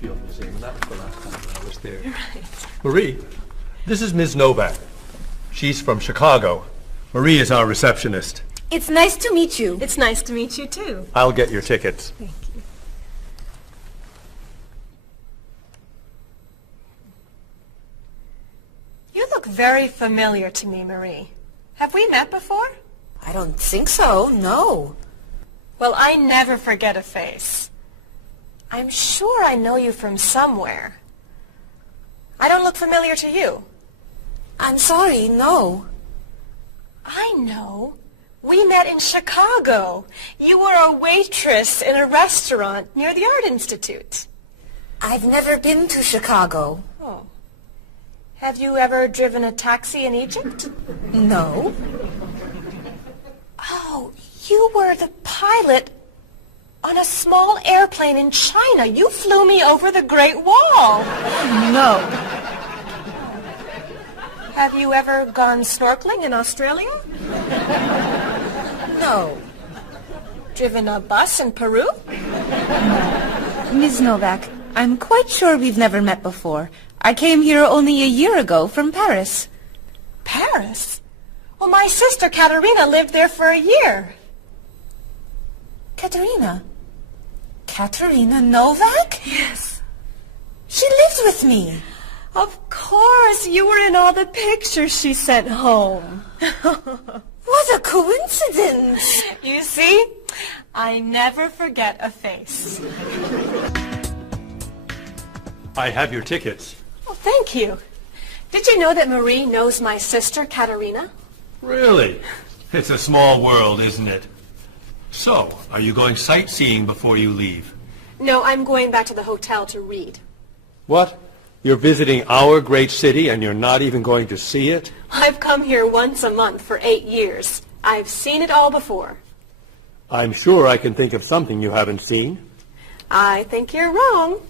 Field Museum, and that was the last time that I was there. Right. Marie, this is Ms. Novak. She's from Chicago. Marie is our receptionist. It's nice to meet you. It's nice to meet you, too. I'll get your tickets. Thank you. You look very familiar to me, Marie. Have we met before? I don't think so, no. Well, I never forget a face. I'm sure I know you from somewhere. I don't look familiar to you. I'm sorry, no. I know. We met in Chicago. You were a waitress in a restaurant near the Art Institute. I've never been to Chicago. Oh. Have you ever driven a taxi in Egypt? No. Oh, you were the pilot on a small airplane in China. You flew me over the Great Wall. No. Have you ever gone snorkeling in Australia? No. Driven a bus in Peru? Ms. Novak, I'm quite sure we've never met before. I came here only a year ago from Paris. Paris? Well, my sister Katerina lived there for a year. Katerina? Katerina Novak? Yes. She lives with me. Of course, you were in all the pictures she sent home. What a coincidence. You see, I never forget a face. I have your tickets. Oh, thank you. Did you know that Marie knows my sister Katerina? Really? It's a small world, isn't it? So, are you going sightseeing before you leave? No, I'm going back to the hotel to read. What? You're visiting our great city and you're not even going to see it? I've come here once a month for 8 years. I've seen it all before. I'm sure I can think of something you haven't seen. I think you're wrong.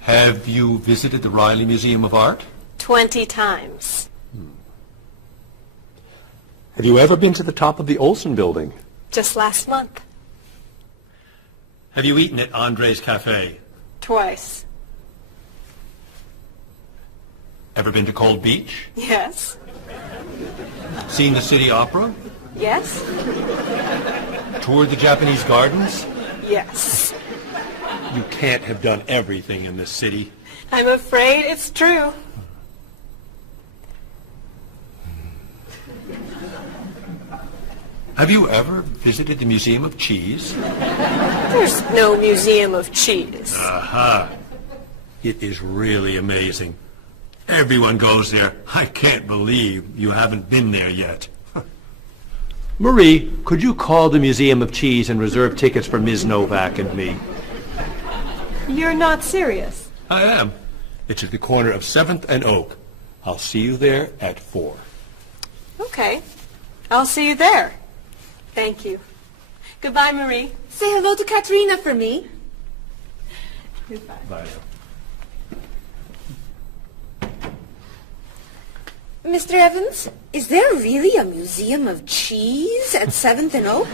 Have you visited the Riley Museum of Art? 20 times. Have you ever been to the top of the Olson Building? Just last month. Have you eaten at Andre's Cafe? Twice. Ever been to Cold Beach? Yes. Seen the City Opera? Yes. Toured the Japanese gardens? Yes. You can't have done everything in this city. I'm afraid it's true. Have you ever visited the Museum of Cheese? There's no museum of cheese. Aha. It is really amazing. Everyone goes there. I can't believe you haven't been there yet. Marie, could you call the Museum of Cheese and reserve tickets for Ms. Novak and me? You're not serious. I am. It's at the corner of 7th and Oak. I'll see you there at 4. Okay. I'll see you there. Thank you. Goodbye, Marie. Say hello to Katerina for me. Goodbye. Bye. Mr. Evans, is there really a museum of cheese at 7th and Oak?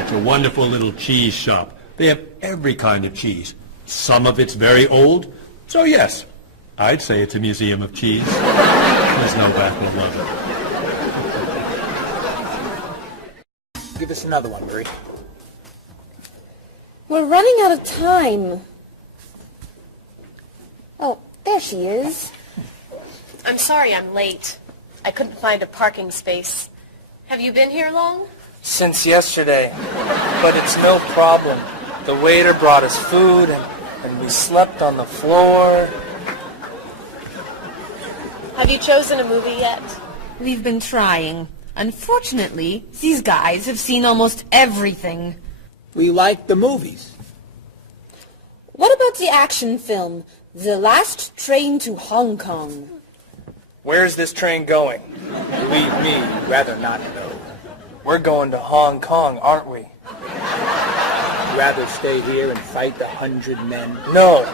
It's a wonderful little cheese shop. They have every kind of cheese. Some of it's very old. So yes, I'd say it's a museum of cheese. Ms. Novak will love it. Give us another one, Marie. We're running out of time. Oh, there she is. I'm sorry I'm late. I couldn't find a parking space. Have you been here long? Since yesterday. But it's no problem. The waiter brought us food, and we slept on the floor. Have you chosen a movie yet? We've been trying. Unfortunately, these guys have seen almost everything. We like the movies. What about the action film, The Last Train to Hong Kong? Where's this train going? Believe me, you'd rather not know. We're going to Hong Kong, aren't we? Rather stay here and fight the 100 men? No,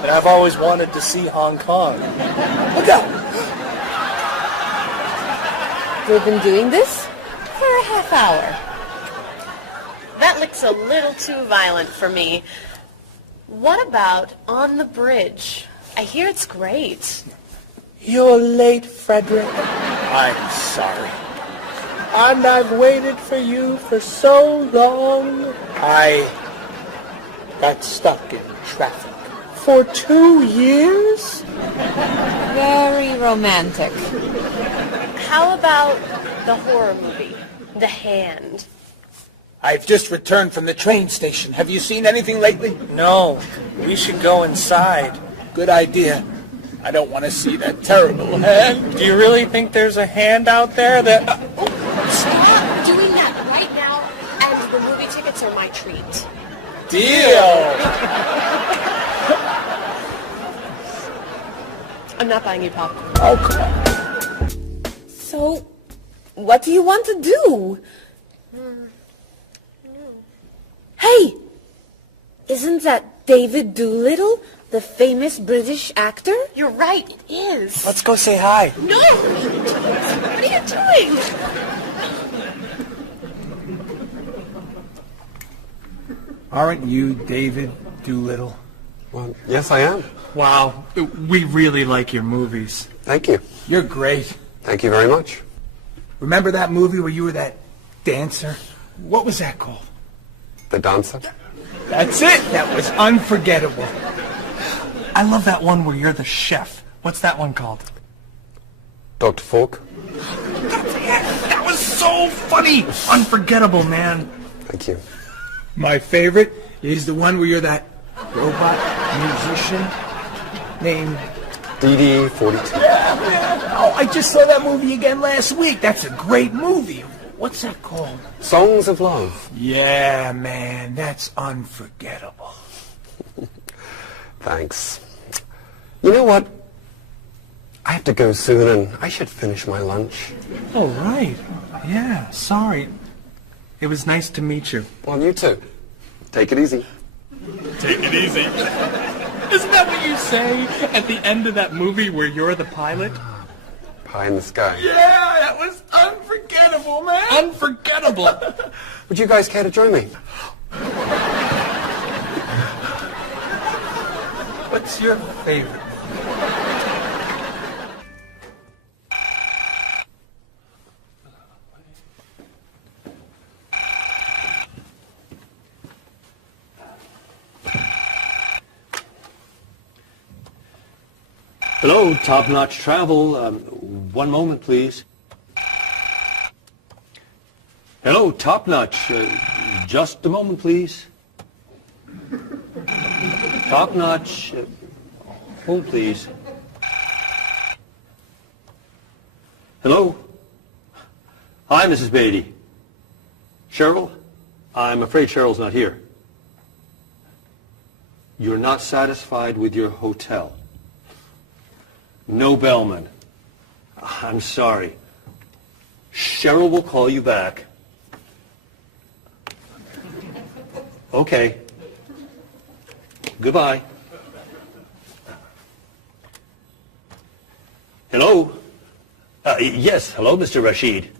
but I've always wanted to see Hong Kong. Look out! We've been doing this for a half hour. That looks a little too violent for me. What about On the Bridge? I hear it's great. You're late, Frederick. I'm sorry. And I've waited for you for so long. I got stuck in traffic for 2 years. Very romantic. How about the horror movie, The Hand? I've just returned from the train station. Have you seen anything lately? No. We should go inside. Good idea. I don't want to see that terrible hand. Do you really think there's a hand out there that... Stop doing that right now, and the movie tickets are my treat. Deal! I'm not buying you popcorn. Oh, come on. So, what do you want to do? Hey! Isn't that David Doolittle, the famous British actor? You're right, it is. Let's go say hi. No! What are you doing? Aren't you David Doolittle? Well, yes, I am. Wow, we really like your movies. Thank you. You're great. Thank you very much. Remember that movie where you were that dancer? What was that called? The Dancer? That's it. That was unforgettable. I love that one where you're the chef. What's that one called? Dr. Falk? That's it. That was so funny. Unforgettable, man. Thank you. My favorite is the one where you're that robot musician named... DD-42. Yeah, man. Oh, I just saw that movie again last week. That's a great movie. What's that called? Songs of Love. Yeah, man. That's unforgettable. Thanks. You know what? I have to go soon, and I should finish my lunch. Oh, right. Yeah, sorry. It was nice to meet you. Well, you too. Take it easy. Take it easy. Isn't that what you say at the end of that movie where you're the pilot? Pie in the sky. Yeah, that was unforgettable, man. Unforgettable. Would you guys care to join me? What's your favorite? Hello, Top Notch Travel. One moment, please. Hello, Top Notch. Just a moment, please. Top Notch. Hold, please. Hello? Hi, Mrs. Beatty. Cheryl? I'm afraid Cheryl's not here. You're not satisfied with your hotel? No bellman. I'm sorry. Cheryl will call you back. Okay. Goodbye. Hello? Yes, hello, Mr. Rashid.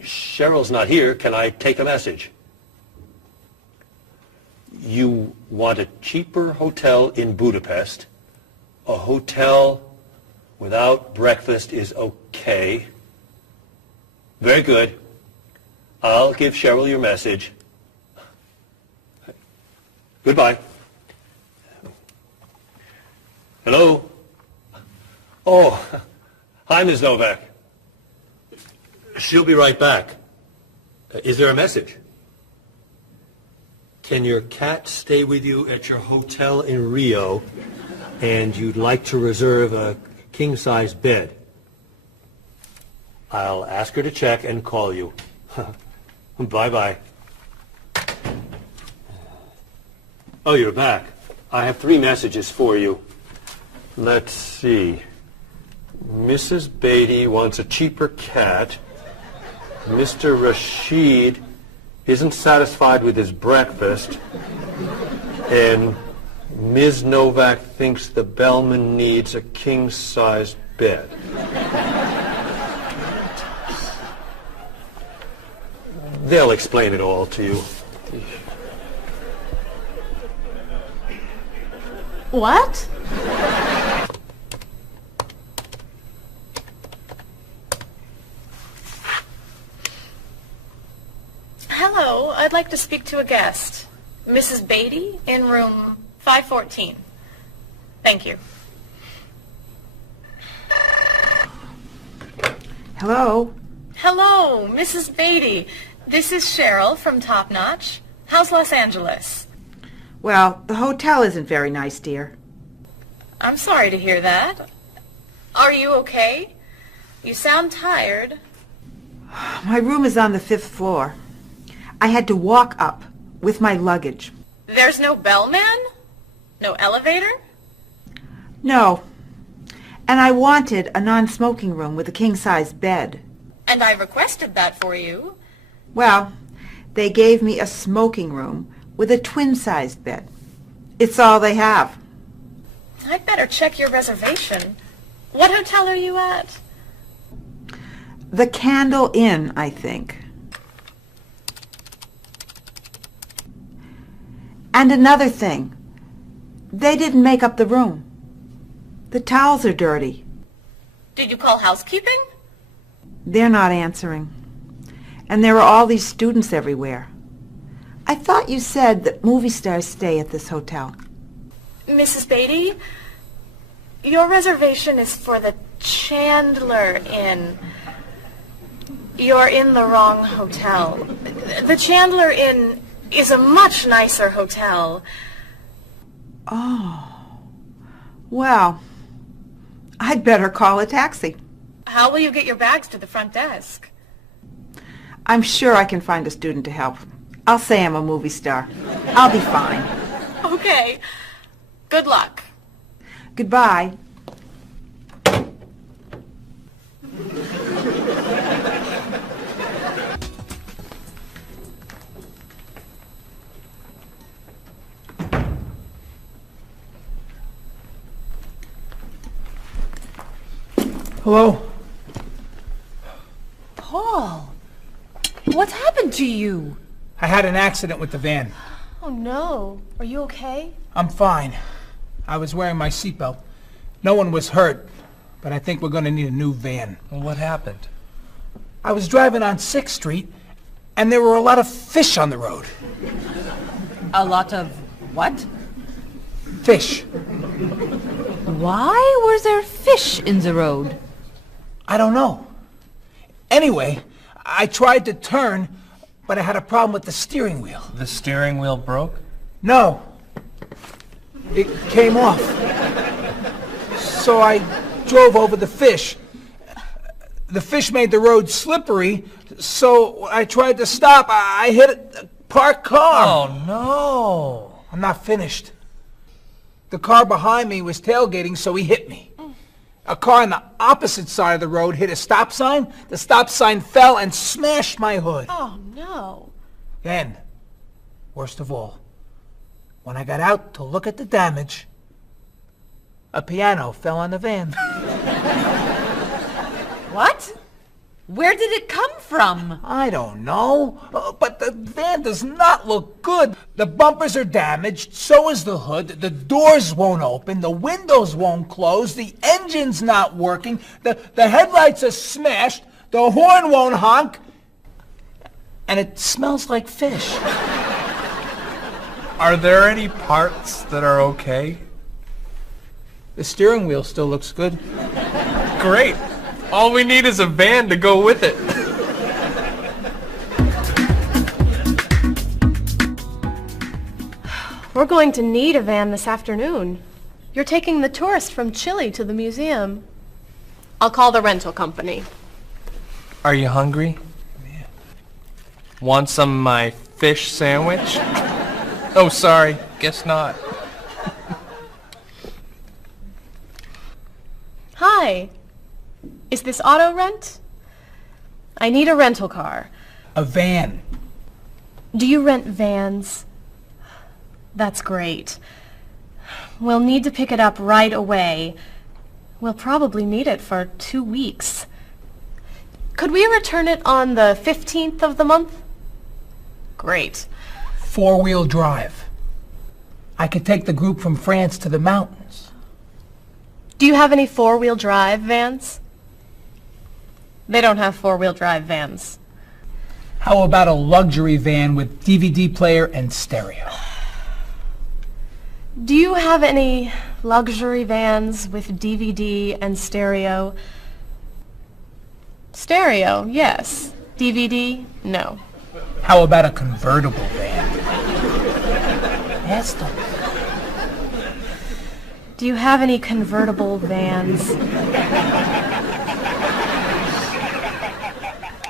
Cheryl's not here. Can I take a message? You want a cheaper hotel in Budapest? A hotel without breakfast is okay. Very good. I'll give Cheryl your message. Goodbye. Hello? Oh, hi, Ms. Novak. She'll be right back. Is there a message? Can your cat stay with you at your hotel in Rio, and you'd like to reserve a king-size bed? I'll ask her to check and call you. Bye-bye. Oh, you're back. I have 3 messages for you. Let's see. Mrs. Beatty wants a cheaper cat. Mr. Rashid isn't satisfied with his breakfast. And Ms. Novak thinks the bellman needs a king-sized bed. They'll explain it all to you. What? Hello, I'd like to speak to a guest. Mrs. Beatty in room 514. Thank you. Hello? Hello, Mrs. Beatty. This is Cheryl from Top Notch. How's Los Angeles? Well, the hotel isn't very nice, dear. I'm sorry to hear that. Are you okay? You sound tired. My room is on the 5th floor. I had to walk up with my luggage. There's no bellman? No elevator? No. And I wanted a non-smoking room with a king-size bed. And I requested that for you. Well, they gave me a smoking room with a twin-sized bed. It's all they have. I'd better check your reservation. What hotel are you at? The Candle Inn, I think. And another thing. They didn't make up the room. The towels are dirty. Did you call housekeeping? They're not answering. And there are all these students everywhere. I thought you said that movie stars stay at this hotel. Mrs. Beatty, your reservation is for the Chandler Inn. You're in the wrong hotel. The Chandler Inn is a much nicer hotel. Oh. Well, I'd better call a taxi. How will you get your bags to the front desk? I'm sure I can find a student to help. I'll say I'm a movie star. I'll be fine. Okay. Good luck. Goodbye. Hello? Paul, what's happened to you? I had an accident with the van. Oh, no. Are you okay? I'm fine. I was wearing my seatbelt. No one was hurt, but I think we're going to need a new van. What happened? I was driving on 6th Street, and there were a lot of fish on the road. A lot of what? Fish. Why were there fish in the road? I don't know. Anyway, I tried to turn, but I had a problem with the steering wheel. The steering wheel broke? No. It came off. So I drove over the fish. The fish made the road slippery, so I tried to stop. I hit a parked car. Oh, no. I'm not finished. The car behind me was tailgating, so he hit me. A car on the opposite side of the road hit a stop sign. The stop sign fell and smashed my hood. Oh, no. Then, worst of all, when I got out to look at the damage, a piano fell on the van. What? Where did it come from? I don't know, but the van does not look good. The bumpers are damaged, so is the hood, the doors won't open, the windows won't close, the engine's not working, the headlights are smashed, the horn won't honk, and it smells like fish. Are there any parts that are okay? The steering wheel still looks good. Great. All we need is a van to go with it. We're going to need a van this afternoon. You're taking the tourist from Chile to the museum. I'll call the rental company. Are you hungry? Yeah. Want some of my fish sandwich? Oh, sorry. Guess not. Hi. Is this auto rent? I need a rental car. A van. Do you rent vans? That's great. We'll need to pick it up right away. We'll probably need it for 2 weeks. Could we return it on the 15th of the month? Great. 4-wheel drive. I could take the group from France to the mountains. Do you have any 4-wheel drive vans? They don't have 4-wheel drive vans. How about a luxury van with DVD player and stereo? Do you have any luxury vans with DVD and stereo? Stereo, yes. DVD, no. How about a convertible van? Esto. Do you have any convertible vans?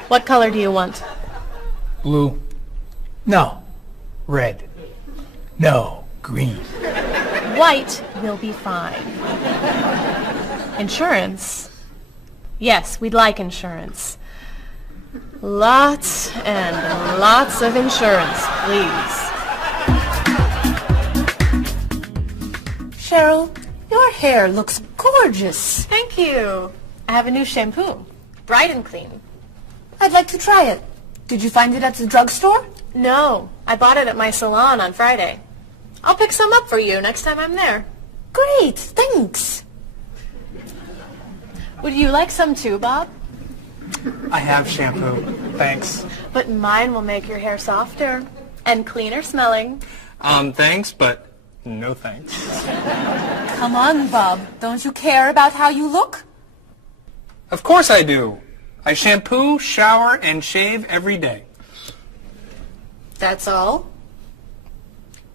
What color do you want? Blue. No. Red. No. Green. White will be fine. Insurance? Yes, we'd like insurance. Lots and lots of insurance, please. Cheryl, your hair looks gorgeous. Thank you. I have a new shampoo. Bright and clean. I'd like to try it. Did you find it at the drugstore? No, I bought it at my salon on Friday. I'll pick some up for you next time I'm there. Great, thanks. Would you like some too, Bob? I have shampoo. Thanks. But mine will make your hair softer and cleaner smelling. Thanks, but no thanks. Come on, Bob. Don't you care about how you look? Of course I do. I shampoo, shower, and shave every day. That's all?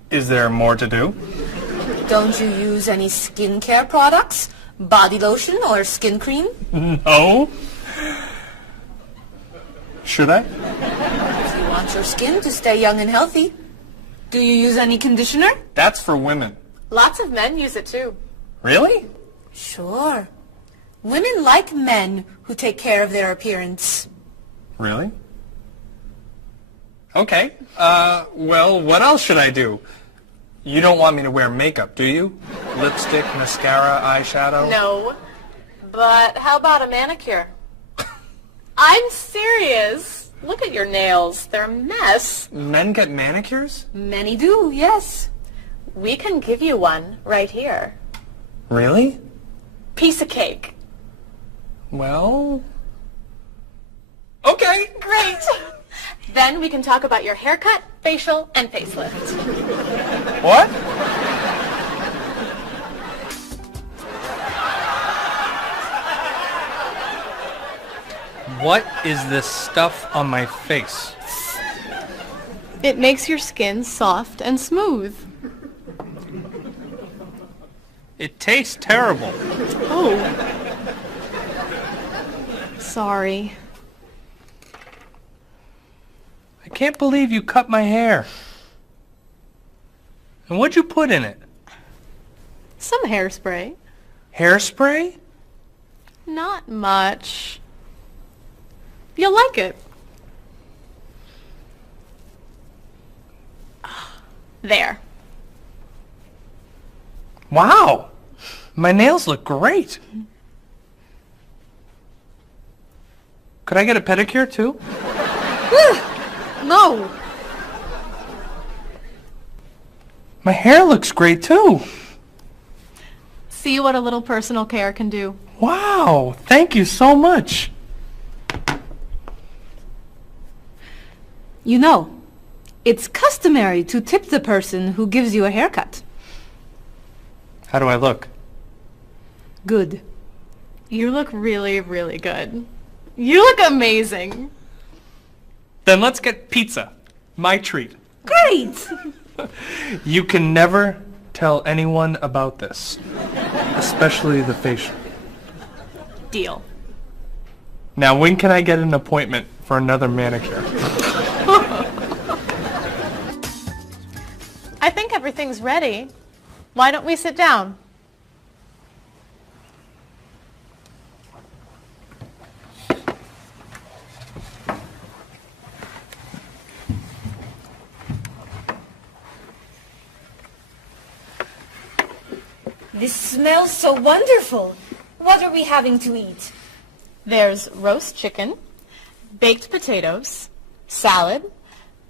Is there more to do? Don't you use any skincare products? Body lotion or skin cream? No. Should I? If you want your skin to stay young and healthy. Do you use any conditioner? That's for women. Lots of men use it too. Really? Sure. Women like men who take care of their appearance. Really? Okay. Well, what else should I do? You don't want me to wear makeup, do you? Lipstick, mascara, eyeshadow? No. But how about a manicure? I'm serious. Look at your nails. They're a mess. Men get manicures? Many do, yes. We can give you one right here. Really? Piece of cake. Well... Okay. Great. Then we can talk about your haircut, facial, and facelift. What? What is this stuff on my face? It makes your skin soft and smooth. It tastes terrible. Oh. Sorry. I can't believe you cut my hair. And what'd you put in it? Some hairspray. Hairspray? Not much. You'll like it. There. Wow! My nails look great. Could I get a pedicure too? No. My hair looks great too. See what a little personal care can do. Wow! Thank you so much. You know, it's customary to tip the person who gives you a haircut. How do I look? Good. You look really, really good. You look amazing. Then let's get pizza. My treat. Great! You can never tell anyone about this. Especially the facial. Deal. Now when can I get an appointment for another manicure? I think everything's ready. Why don't we sit down? This smells so wonderful. What are we having to eat? There's roast chicken, baked potatoes, salad,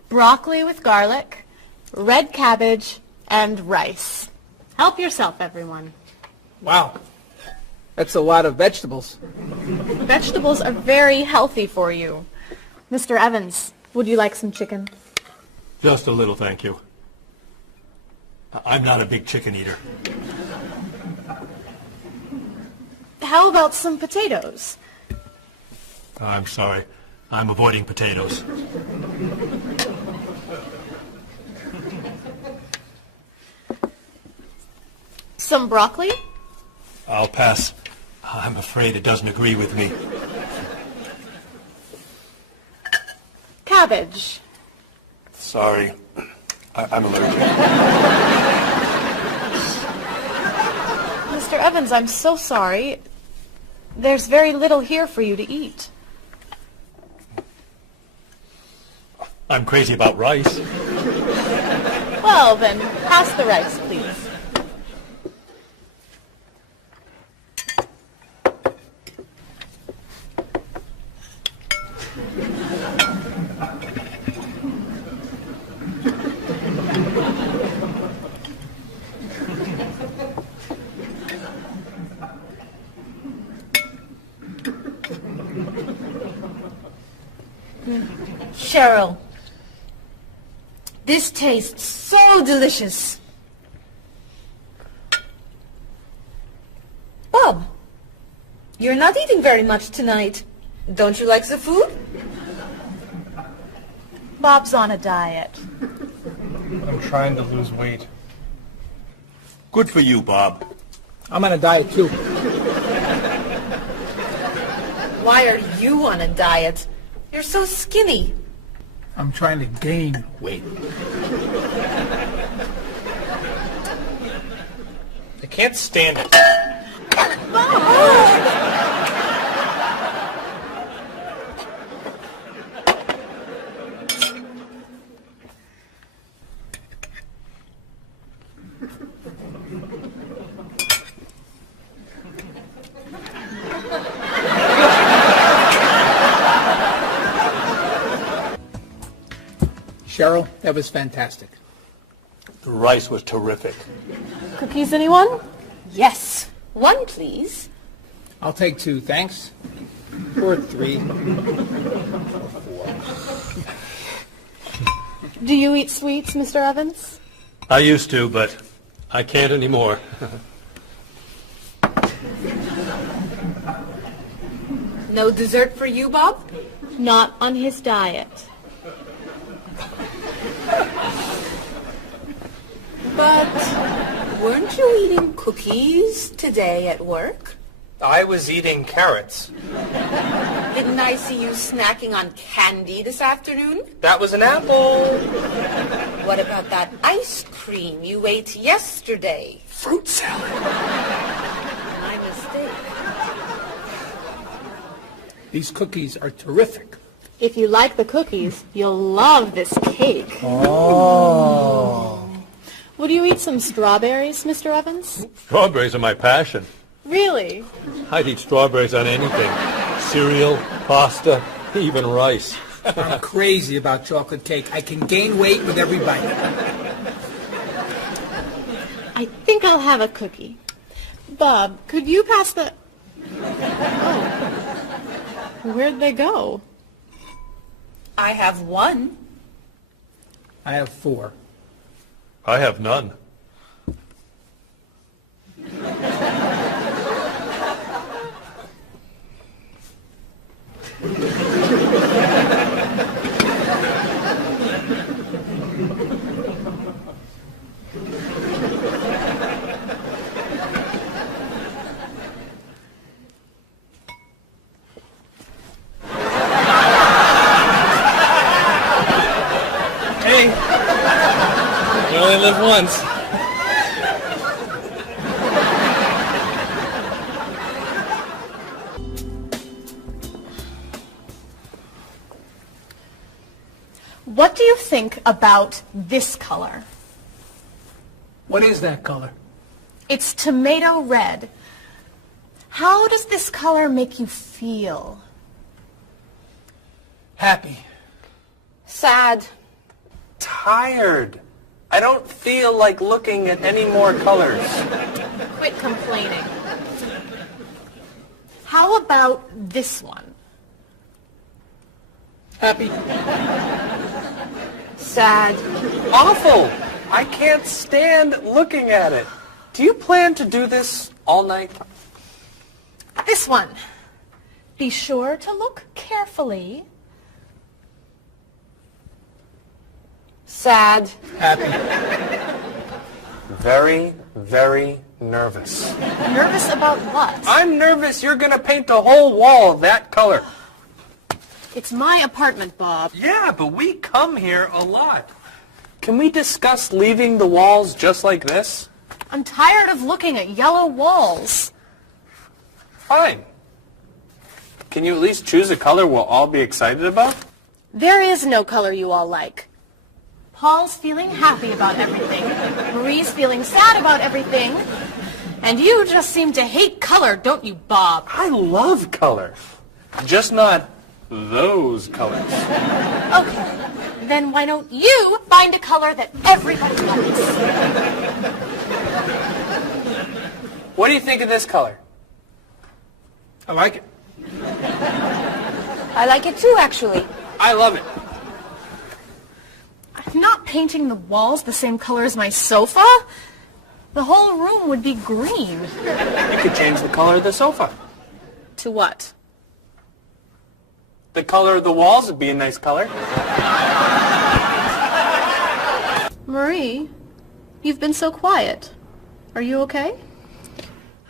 broccoli with garlic, red cabbage, and rice. Help yourself, everyone. Wow. That's a lot of vegetables. Vegetables are very healthy for you. Mr. Evans, would you like some chicken? Just a little, thank you. I'm not a big chicken eater. How about some potatoes? I'm sorry. I'm avoiding potatoes. Some broccoli? I'll pass. I'm afraid it doesn't agree with me. Cabbage. Sorry. I'm allergic. Mr. Evans, I'm so sorry. There's very little here for you to eat. I'm crazy about rice. Well, then, pass the rice, please. Cheryl, this tastes so delicious. Bob, you're not eating very much tonight. Don't you like the food? Bob's on a diet. I'm trying to lose weight. Good for you, Bob. I'm on a diet, too. Why are you on a diet? You're so skinny. I'm trying to gain weight. I can't stand it. Cheryl, that was fantastic. The rice was terrific. Cookies, anyone? Yes. One, please. I'll take 2, thanks. Or 3. Do you eat sweets, Mr. Evans? I used to, but I can't anymore. No dessert for you, Bob? Not on his diet. But weren't you eating cookies today at work? I was eating carrots. Didn't I see you snacking on candy this afternoon? That was an apple. What about that ice cream you ate yesterday? Fruit salad. My mistake. These cookies are terrific. If you like the cookies, you'll love this cake. Oh. Would you eat some strawberries, Mr. Evans? Strawberries are my passion. Really? I'd eat strawberries on anything. Cereal, pasta, even rice. I'm crazy about chocolate cake. I can gain weight with every bite. I think I'll have a cookie. Bob, could you pass the... Oh. Where'd they go? I have one. I have 4. I have none. Hey, you only live once. What do you think about this color? What is that color? It's tomato red. How does this color make you feel? Happy. Sad. Tired. I don't feel like looking at any more colors. Quit complaining. How about this one? Happy. Sad. Awful. I can't stand looking at it. Do you plan to do this all night? This one. Be sure to look carefully. Sad. Happy. Very, very nervous. Nervous about what? I'm nervous you're going to paint the whole wall that color. It's my apartment, Bob. Yeah, but we come here a lot. Can we discuss leaving the walls just like this? I'm tired of looking at yellow walls. Fine. Can you at least choose a color we'll all be excited about? There is no color you all like. Paul's feeling happy about everything. Marie's feeling sad about everything. And you just seem to hate color, don't you, Bob? I love color. Just not those colors. Okay. Then why don't you find a color that everybody likes? What do you think of this color? I like it. I like it too, actually. I love it. I'm not painting the walls the same color as my sofa. The whole room would be green. You could change the color of the sofa. To what? The color of the walls would be a nice color. Marie, you've been so quiet. Are you okay?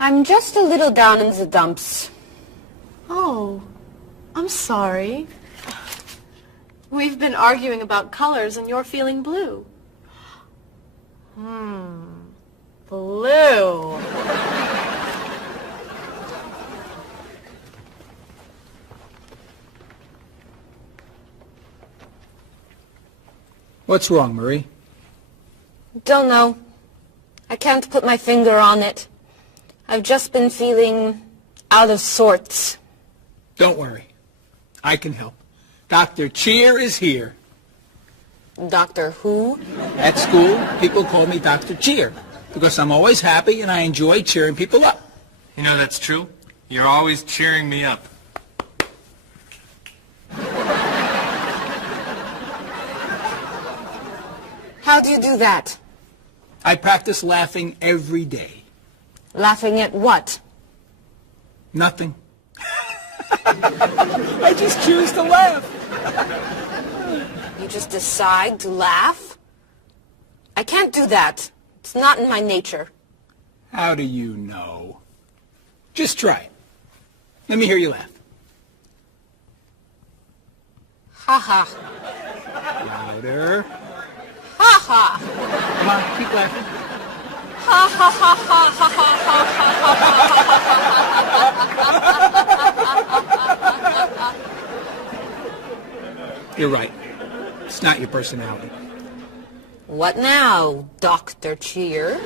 I'm just a little down in the dumps. Oh, I'm sorry. We've been arguing about colors and you're feeling blue. Blue. What's wrong, Marie? Don't know. I can't put my finger on it. I've just been feeling out of sorts. Don't worry. I can help. Dr. Cheer is here. Doctor who? At school, people call me Dr. Cheer because I'm always happy and I enjoy cheering people up. You know that's true. You're always cheering me up. How do you do that? I practice laughing every day. Laughing at what? Nothing. I just choose to laugh. You just decide to laugh? I can't do that. It's not in my nature. How do you know? Just try it. Let me hear you laugh. Ha ha. Louder. Ha ha. Come on, keep laughing. Ha ha ha ha ha ha ha. You're right. It's not your personality. What now, Dr. Cheer?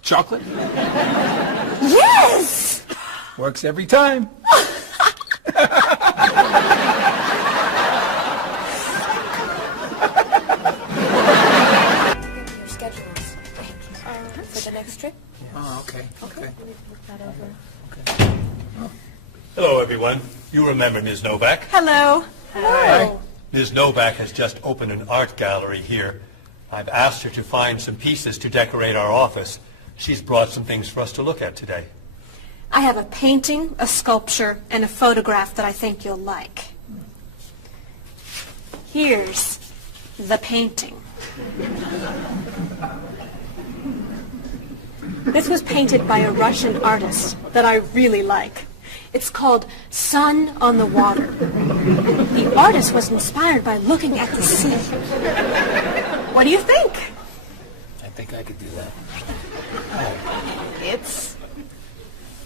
Chocolate? Yes! Works every time. Your schedules for the next trip. Oh, okay. Okay. Hello, everyone. You remember Ms. Novak? Hello. Hi. Ms. Novak has just opened an art gallery here. I've asked her to find some pieces to decorate our office. She's brought some things for us to look at today. I have a painting, a sculpture, and a photograph that I think you'll like. Here's the painting. This was painted by a Russian artist that I really like. It's called Sun on the Water. The artist was inspired by looking at the sea. What do you think? I think I could do that. It's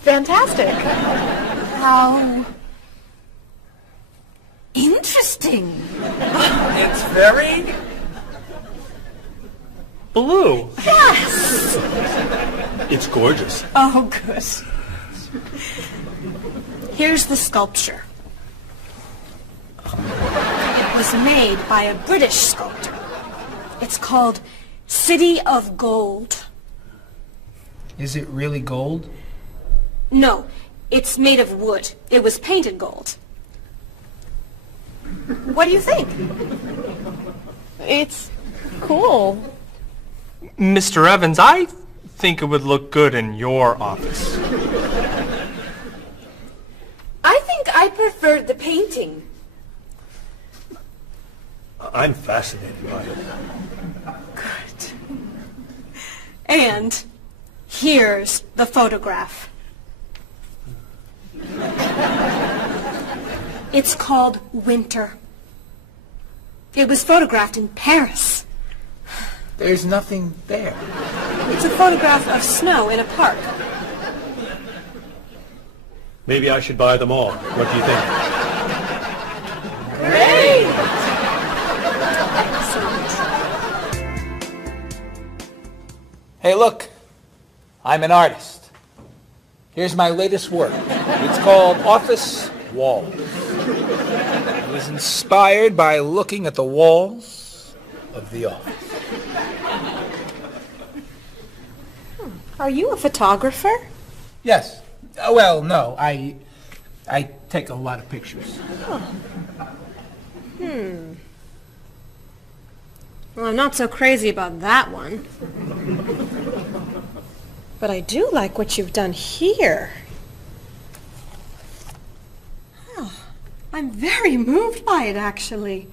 fantastic. How interesting. It's very blue. Yes. It's gorgeous. Oh, good. Here's the sculpture. It was made by a British sculptor. It's called City of Gold. Is it really gold? No, it's made of wood. It was painted gold. What do you think? It's cool. Mr. Evans, I think it would look good in your office. I think I preferred the painting. I'm fascinated by it. Good. And here's the photograph. It's called Winter. It was photographed in Paris. There's nothing there. It's a photograph of snow in a park. Maybe I should buy them all. What do you think? Great! Hey, look. I'm an artist. Here's my latest work. It's called Office Walls. It was inspired by looking at the walls of the office. Are you a photographer? Yes. Well, no. I take a lot of pictures. Well, I'm not so crazy about that one. But I do like what you've done here. Oh, I'm very moved by it, actually.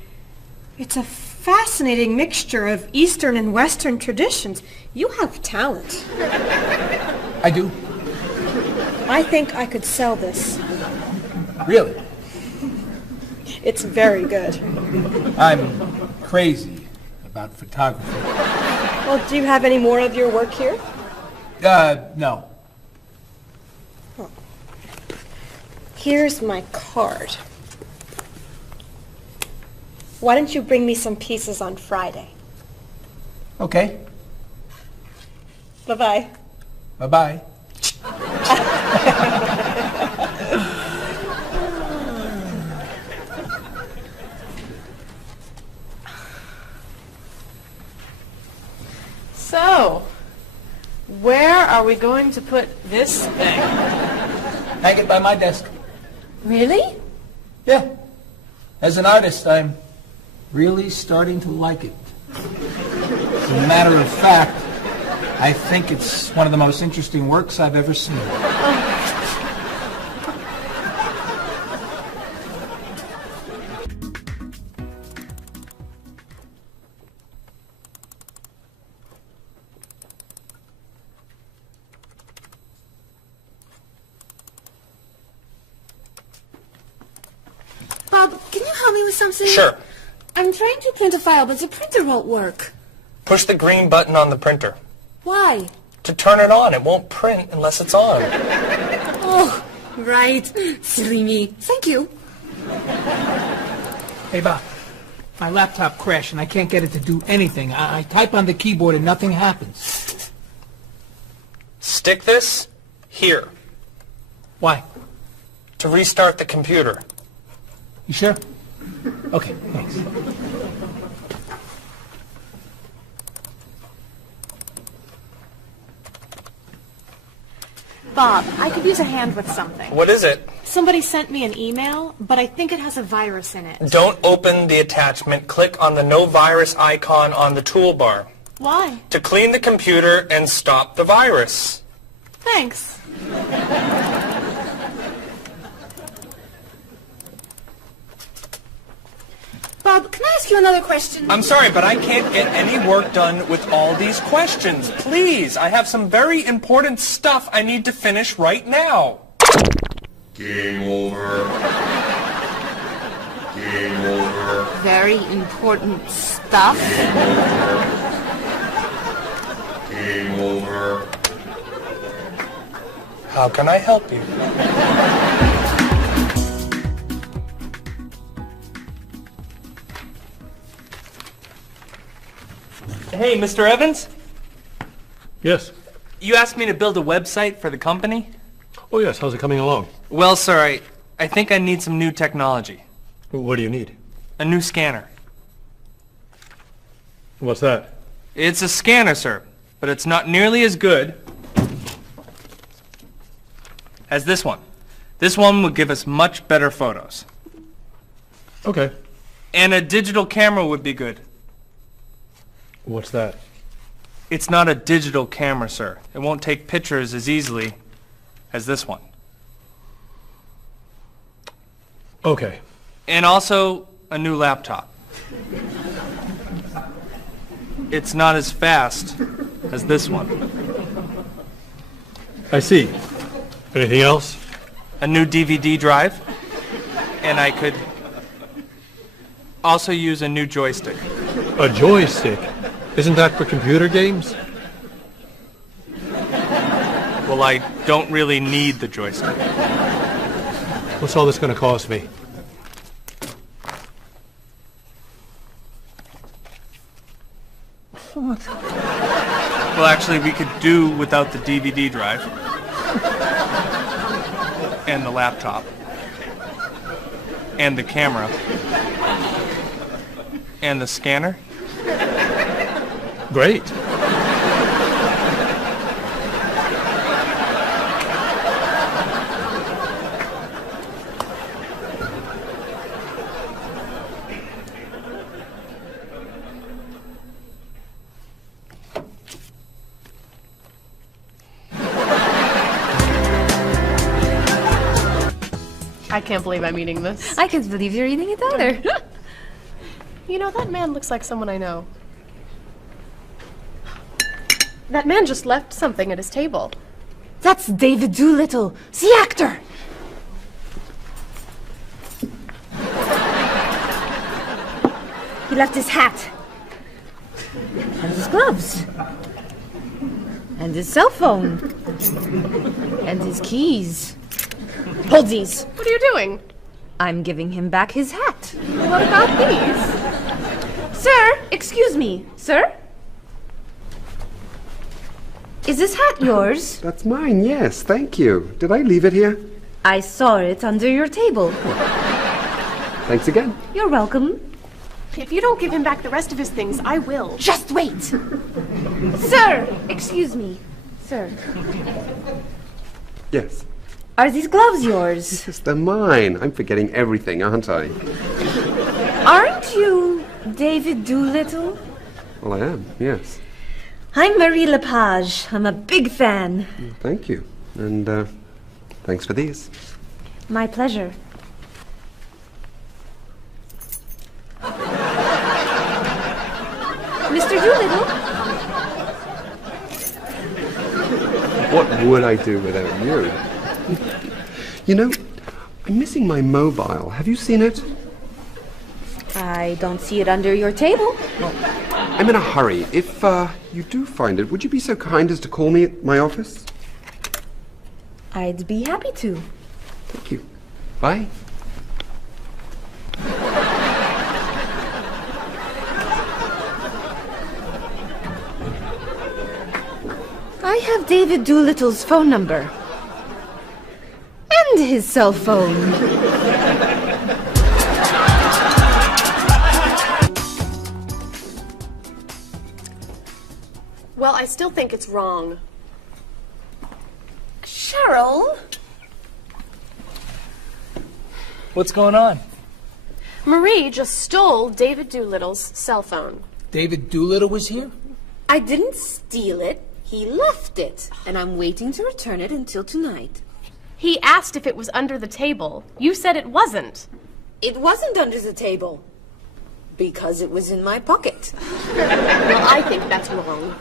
It's a fascinating mixture of Eastern and Western traditions. You have talent. I do. I think I could sell this. Really. It's very good. I'm crazy about photography. Well, do you have any more of your work here? No. Here's my card. Why don't you bring me some pieces on Friday? Okay. Bye-bye. Bye-bye. So, where are we going to put this thing? Hang it by my desk. Really? Yeah. As an artist, I'm really starting to like it. As a matter of fact, I think it's one of the most interesting works I've ever seen. Bob, can you help me with something? Sure. I'm trying to print a file, but the printer won't work. Push the green button on the printer. Why? To turn it on, it won't print unless it's on. Oh, right. Silly me. Thank you. Hey, Bob. My laptop crashed and I can't get it to do anything. I type on the keyboard and nothing happens. Stick this here Why? to restart the computer. You sure? Okay, thanks. Bob, I could use a hand with something. What is it? Somebody sent me an email, but I think it has a virus in it. Don't open the attachment. Click on the no virus icon on the toolbar Why? to clean the computer and stop the virus. Thanks. Bob, can I ask you another question? I'm sorry, but I can't get any work done with all these questions. Please, I have some very important stuff I need to finish right now. Game over. Game over. Very important stuff. Game over. How can I help you? Hey, Mr. Evans? Yes. You asked me to build a website for the company? Oh, yes. How's it coming along? Well, sir, I think I need some new technology. What do you need? A new scanner. What's that? It's a scanner, sir, but it's not nearly as good as this one. This one would give us much better photos. Okay. And a digital camera would be good. What's that? It's not a digital camera, sir. It won't take pictures as easily as this one. Okay. And also a new laptop. It's not as fast as this one. I see. Anything else? A new DVD drive. And I could also use a new joystick. A joystick? Isn't that for computer games? Well, I don't really need the joystick. What's all this going to cost me? Well, actually, we could do without the DVD drive. And the laptop. And the camera. And the scanner. Great. I can't believe I'm eating this. I can't believe you're eating it either. You know, that man looks like someone I know. That man just left something at his table. That's David Doolittle, the actor. He left his hat. And his gloves. And his cell phone. And his keys. Hold these. What are you doing? I'm giving him back his hat. What about these? Sir, excuse me. Sir? Is this hat yours? That's mine, yes, thank you. Did I leave it here? I saw it under your table. Thanks again. You're welcome. If you don't give him back the rest of his things, I will. Just wait. Sir, excuse me. Sir. Yes. Are these gloves yours? Yes, they're mine. I'm forgetting everything, aren't I? Aren't you David Doolittle? Well, I am, yes. I'm Marie Lepage. I'm a big fan. Thank you. And, thanks for these. My pleasure. Mr. Doolittle? What would I do without you? You know, I'm missing my mobile. Have you seen it? I don't see it under your table. I'm in a hurry. If you do find it, would you be so kind as to call me at my office? I'd be happy to. Thank you. Bye. I have David Doolittle's phone number. And his cell phone. Well, I still think it's wrong. Cheryl? What's going on? Marie just stole David Doolittle's cell phone. David Doolittle was here? I didn't steal it. He left it. And I'm waiting to return it until tonight. He asked if it was under the table. You said it wasn't. It wasn't under the table. Because it was in my pocket. Well, I think that's wrong.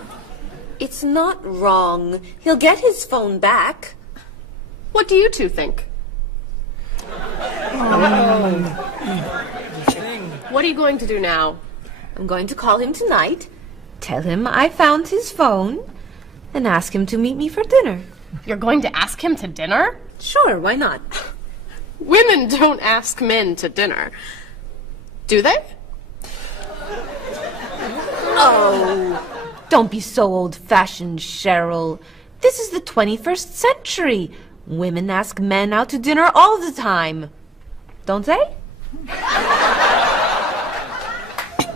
It's not wrong. He'll get his phone back. What do you two think? What are you going to do now? I'm going to call him tonight, tell him I found his phone, and ask him to meet me for dinner. You're going to ask him to dinner? Sure, why not? Women don't ask men to dinner. Do they? Oh, don't be so old-fashioned, Cheryl. This is the 21st century. Women ask men out to dinner all the time. Don't they?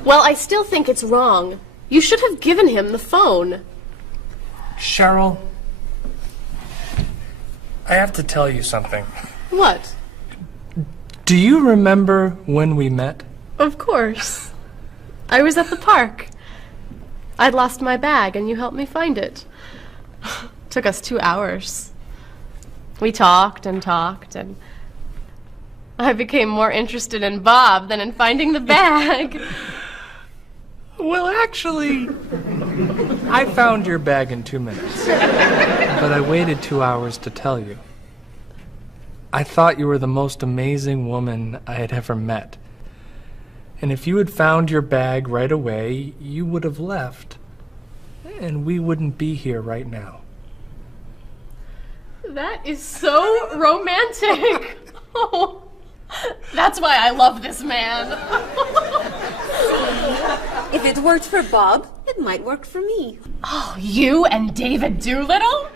Well, I still think it's wrong. You should have given him the phone. Cheryl, I have to tell you something. What? Do you remember when we met? Of course. I was at the park. I'd lost my bag and you helped me find it. Took us 2 hours. We talked and talked, and I became more interested in Bob than in finding the bag. Well, actually, I found your bag in 2 minutes, but I waited 2 hours to tell you. I thought you were the most amazing woman I had ever met. And if you had found your bag right away, you would have left, and we wouldn't be here right now. That is so romantic. Oh, that's why I love this man. If it worked for Bob, it might work for me. Oh, you and David Doolittle?